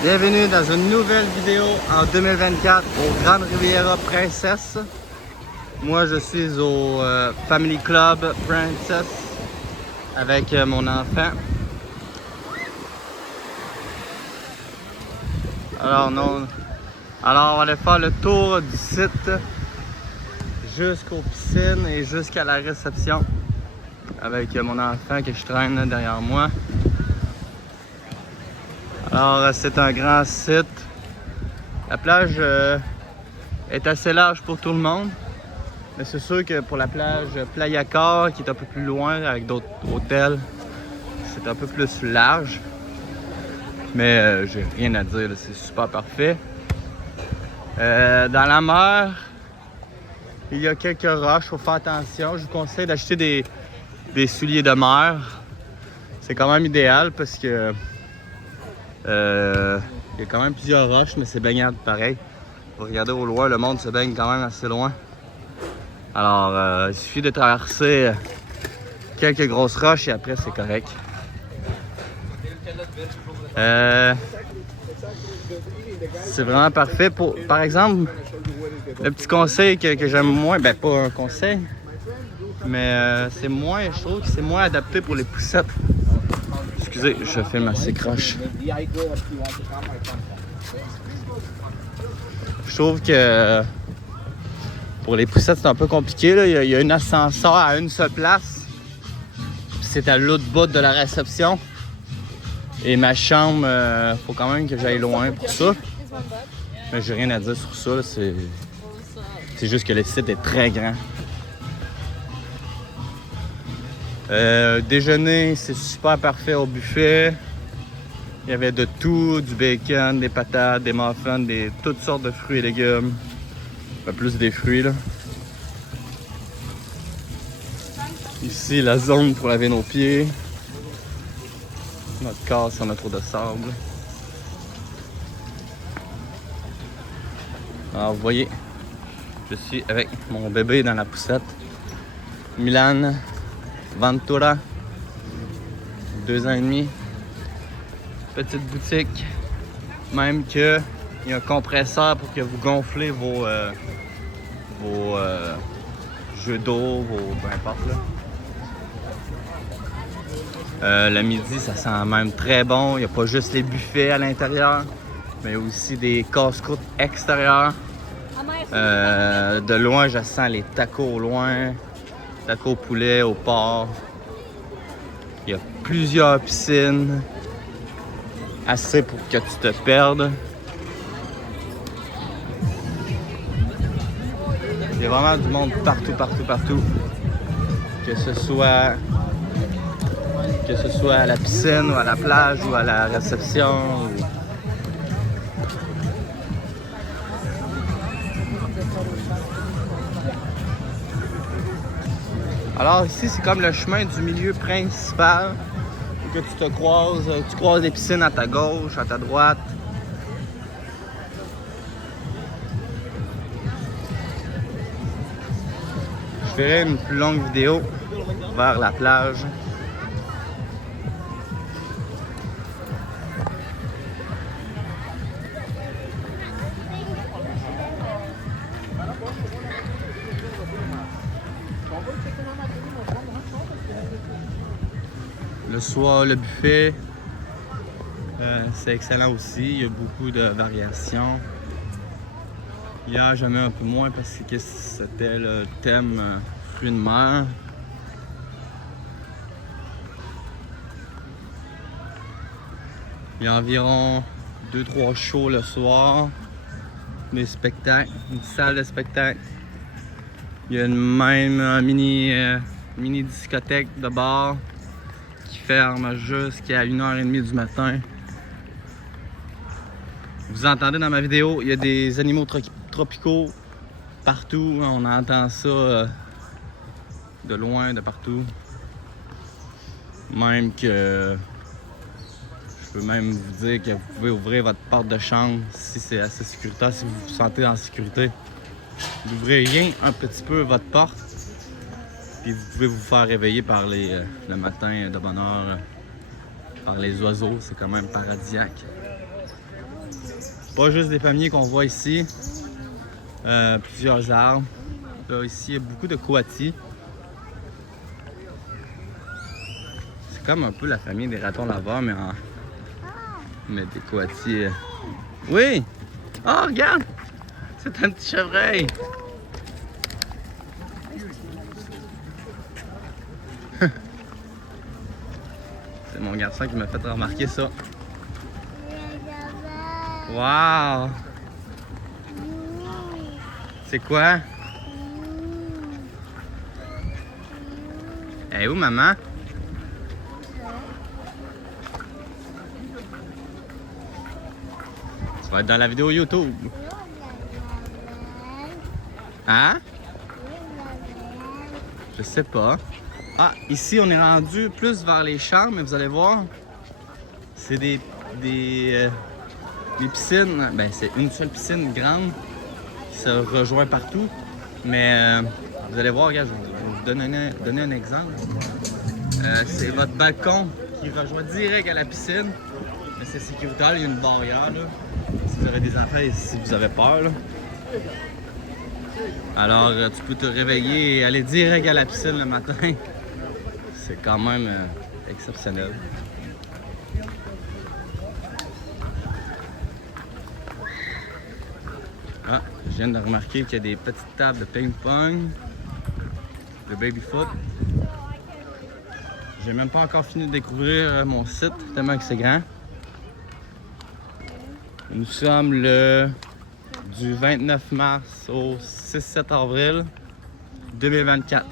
Bienvenue dans une nouvelle vidéo en 2024 au Grande Riviera Princess. Moi je suis au Family Club Princess avec mon enfant. Alors on va aller faire le tour du site jusqu'aux piscines et jusqu'à la réception avec mon enfant que je traîne là, derrière moi. Alors c'est un grand site. La plage est assez large pour tout le monde. Mais c'est sûr que pour la plage Playa Car, qui est un peu plus loin avec d'autres hôtels, c'est un peu plus large. Mais j'ai rien à dire, c'est super parfait. Dans la mer, il y a quelques roches, il faut faire attention. Je vous conseille d'acheter des souliers de mer. C'est quand même idéal parce que il y a quand même plusieurs roches, mais c'est baignable pareil. Vous regardez au loin, le monde se baigne quand même assez loin. Alors, il suffit de traverser quelques grosses roches et après, c'est correct. C'est vraiment parfait. Par exemple, le petit conseil que j'aime moins, ben pas un conseil, mais c'est moins, je trouve que c'est moins adapté pour les poussettes. Excusez, je filme assez croche. Je trouve que pour les poussettes, c'est un peu compliqué. Là. Il y a un ascenseur à une seule place. C'est à l'autre bout de la réception. Et ma chambre, faut quand même que j'aille loin pour ça. Mais j'ai rien à dire sur ça. C'est juste que le site est très grand. Déjeuner, c'est super parfait au buffet. Il y avait de tout, du bacon, des patates, des muffins, toutes sortes de fruits et légumes. Pas plus des fruits là. Ici, la zone pour laver nos pieds. Notre corps si on a trop de sable. Alors vous voyez, je suis avec mon bébé dans la poussette. Milan Ventura, 2 ans et demi. Petite boutique. Même que il y a un compresseur pour que vous gonflez vos jeux d'eau, peu importe là. Le midi, ça sent même très bon. Il n'y a pas juste les buffets à l'intérieur, mais aussi des casse-croûtes extérieurs. De loin, je sens les tacos au loin. Tacos au poulet, au porc. Il y a plusieurs piscines. Assez pour que tu te perdes. Il y a vraiment du monde partout. Que ce soit à la piscine ou à la plage ou à la réception. Alors ici, c'est comme le chemin du milieu principal. Que tu croises des piscines à ta gauche, à ta droite. Je ferai une plus longue vidéo vers la plage. Le soir, le buffet, c'est excellent aussi. Il y a beaucoup de variations. Hier, j'en ai un peu moins parce que c'était le thème fruits de mer. Il y a environ 2-3 shows le soir, des spectacles, une salle de spectacle. Il y a même un mini discothèque de bar qui ferme jusqu'à 1h30 du matin. Vous entendez dans ma vidéo, il y a des animaux tropicaux partout. On entend ça de loin, de partout. Même que je peux même vous dire que vous pouvez ouvrir votre porte de chambre si c'est assez sécuritaire, si vous vous sentez en sécurité. Vous ouvrez rien un petit peu votre porte, puis vous pouvez vous faire réveiller par le matin de bonne heure par les oiseaux. C'est quand même paradisiaque. pas juste des palmiers qu'on voit ici. Plusieurs arbres. Là, ici, il y a beaucoup de coatis. C'est comme un peu la famille des ratons laveurs, mais des coatis. Oui! Oh, regarde! C'est un petit chevreuil! C'est mon garçon qui m'a fait remarquer ça. Wow! C'est quoi? Elle est où, maman? Tu vas être dans la vidéo YouTube. Hein? Je sais pas. Ah, ici, on est rendu plus vers les champs, mais vous allez voir, c'est des piscines. Ben, c'est une seule piscine grande qui se rejoint partout. Mais vous allez voir, regarde, je vais vous donner un exemple. C'est votre balcon qui rejoint direct à la piscine. Mais c'est sécuritaire, il y a une barrière là. Si vous avez des enfants et si vous avez peur. Là. Alors, tu peux te réveiller et aller direct à la piscine le matin. C'est quand même exceptionnel. Ah, je viens de remarquer qu'il y a des petites tables de ping-pong, de baby-foot. J'ai même pas encore fini de découvrir mon site, tellement que c'est grand. Nous sommes du 29 mars au 6-7 avril 2024.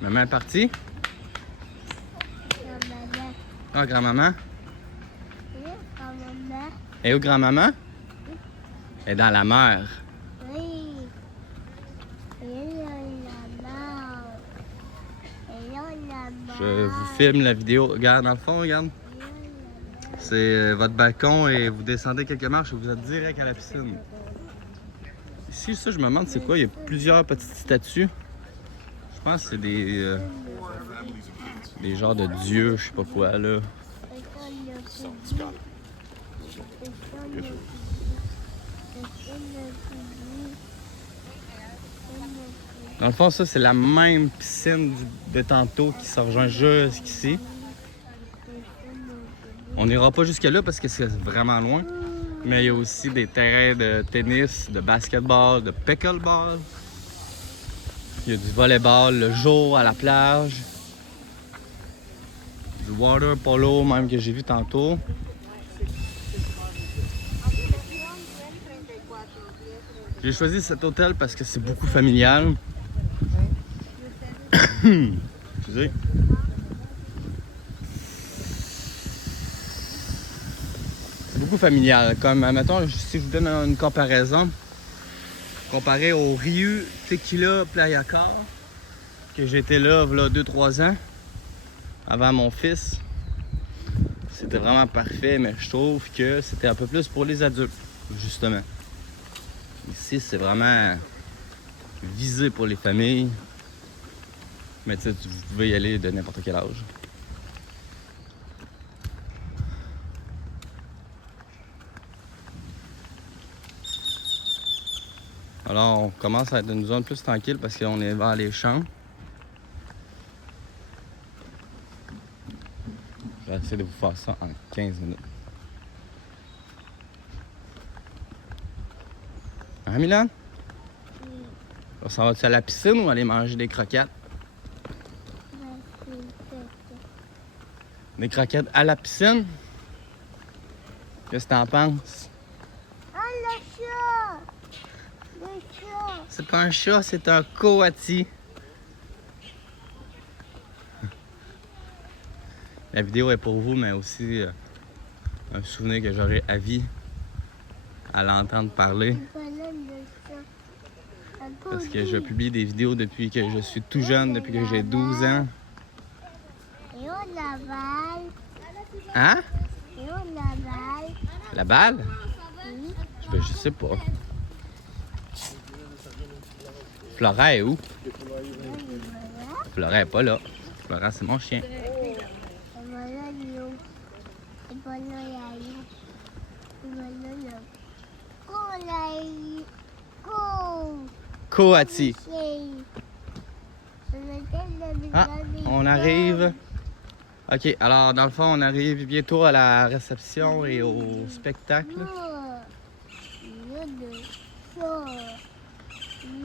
Maman est partie? Ah, grand-maman? Et où grand-maman? Elle est dans la mer. Oui. Je vous filme la vidéo. Regarde, dans le fond, regarde. C'est votre balcon et vous descendez quelques marches et vous êtes direct à la piscine. Ici, ça, je me demande c'est quoi. Il y a plusieurs petites statues. Je pense que c'est des genres de dieux, je sais pas quoi, là. Dans le fond, ça, c'est la même piscine de tantôt qui se rejoint jusqu'ici. On n'ira pas jusque là parce que c'est vraiment loin. Mais il y a aussi des terrains de tennis, de basketball, de pickleball. Il y a du volleyball le jour à la plage. Du water polo, même que j'ai vu tantôt. J'ai choisi cet hôtel parce que c'est beaucoup familial. Excusez. C'est beaucoup familial. Comme, admettons, si je vous donne une comparaison, comparé au Ryu Tequila Playa Car, que j'étais là, il y a 2-3 ans, avant mon fils. C'était vraiment parfait, mais je trouve que c'était un peu plus pour les adultes, justement. Ici, c'est vraiment visé pour les familles. Mais tu sais, vous pouvez y aller de n'importe quel âge. Alors, on commence à être dans une zone plus tranquille parce qu'on est vers les champs. Je vais essayer de vous faire ça en 15 minutes. Hein, Milan? On s'en va-tu à la piscine ou aller manger des croquettes? Des croquettes à la piscine? Qu'est-ce que t'en penses? Ah, le chat! Le chat! C'est pas un chat, c'est un coati. La vidéo est pour vous, mais aussi un souvenir que j'aurai à vie à l'entendre parler. Parce que je publie des vidéos depuis que je suis tout jeune, depuis que j'ai 12 ans. Et on la balle. Hein? Et on la balle. La balle? Oui. Je sais pas. Flora est où? Oui. Florent est pas là. Florent, c'est mon chien. Et voilà l'eau. Et voilà la eau. Et voilà l'eau. Go la eau. Go. Coati. Ah, Ah, on arrive. OK, alors dans le fond, on arrive bientôt à la réception et au spectacle.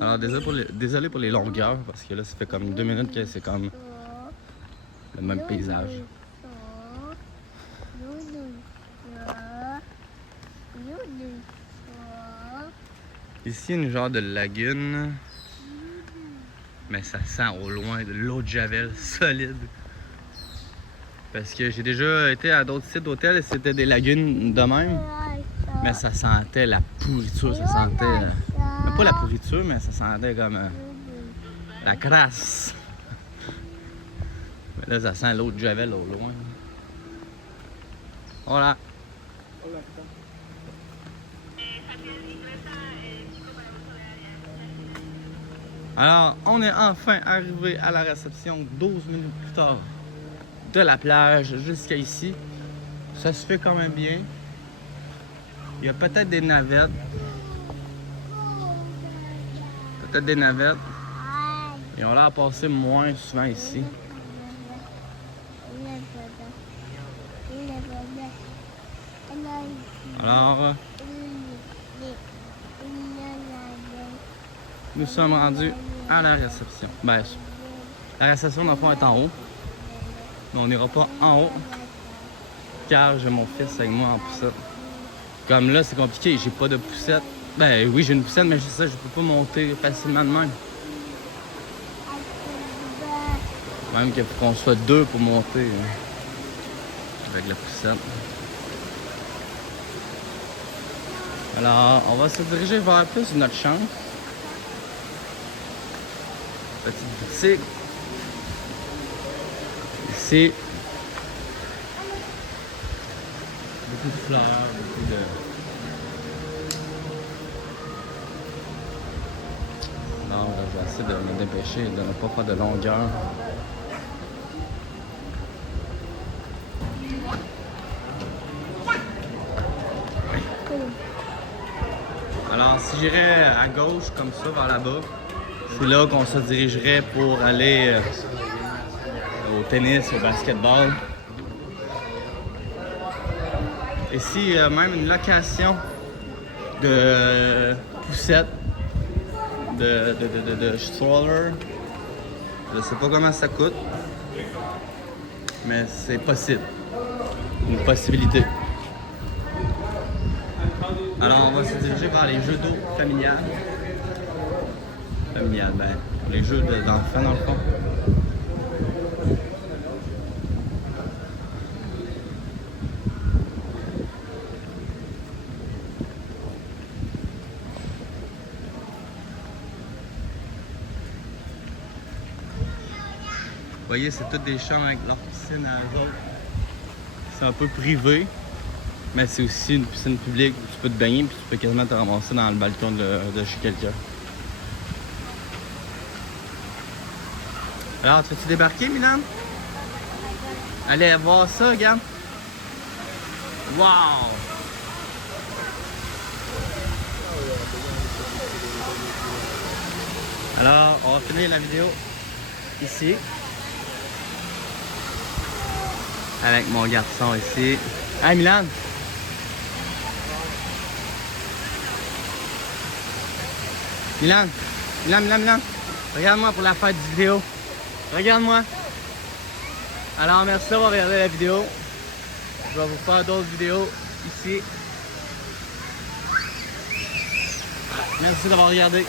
Alors désolé pour les longueurs, parce que là, ça fait comme 2 minutes que c'est comme le même paysage. Ici, une genre de lagune, mais ça sent au loin de l'eau de Javel solide. Parce que j'ai déjà été à d'autres sites d'hôtels et c'était des lagunes de même, mais ça sentait la pourriture, ça sentait... pas la pourriture, mais ça sentait comme la crasse. Mais là, ça sent l'eau de Javel au loin. Voilà. Alors, on est enfin arrivé à la réception 12 minutes plus tard. De la plage jusqu'à ici. Ça se fait quand même bien. Il y a peut-être des navettes. Peut-être des navettes. Et on l'a passé moins souvent ici. Alors, nous sommes rendus à la réception. Ben, la réception, dans le fond, est en haut. Mais on n'ira pas en haut, car j'ai mon fils avec moi en poussette. Comme là, c'est compliqué, j'ai pas de poussette. Ben oui, j'ai une poussette, mais ça, je peux pas monter facilement de même. Même qu'il faut qu'on soit 2 pour monter avec la poussette. Alors, on va se diriger vers plus notre chance. Petite boutique. Ici. Beaucoup de fleurs, beaucoup de... Alors, je vais essayer de me dépêcher de ne pas faire de longueur. Alors, si j'irais à gauche, comme ça, vers là-bas, c'est là qu'on se dirigerait pour aller au tennis, au basketball. Ici, il y a même une location de poussettes, de stroller. Je sais pas comment ça coûte, mais c'est possible. Une possibilité. Alors, on va se diriger vers les jeux d'eau familiales. Familiales, ben, les jeux d'enfants dans le fond. Vous voyez, c'est toutes des chambres avec leur piscine à eux autres. C'est un peu privé, mais c'est aussi une piscine publique où tu peux te baigner et tu peux quasiment te ramasser dans le balcon de chez quelqu'un. Alors, tu veux-tu débarquer, Milan? Allez voir ça, regarde. Wow! Alors, on va finir la vidéo ici. Avec mon garçon ici. Hey Milan! Milan! Milan! Regarde-moi pour la fin de vidéo. Regarde-moi! Alors merci d'avoir regardé la vidéo. Je vais vous faire d'autres vidéos ici. Merci d'avoir regardé.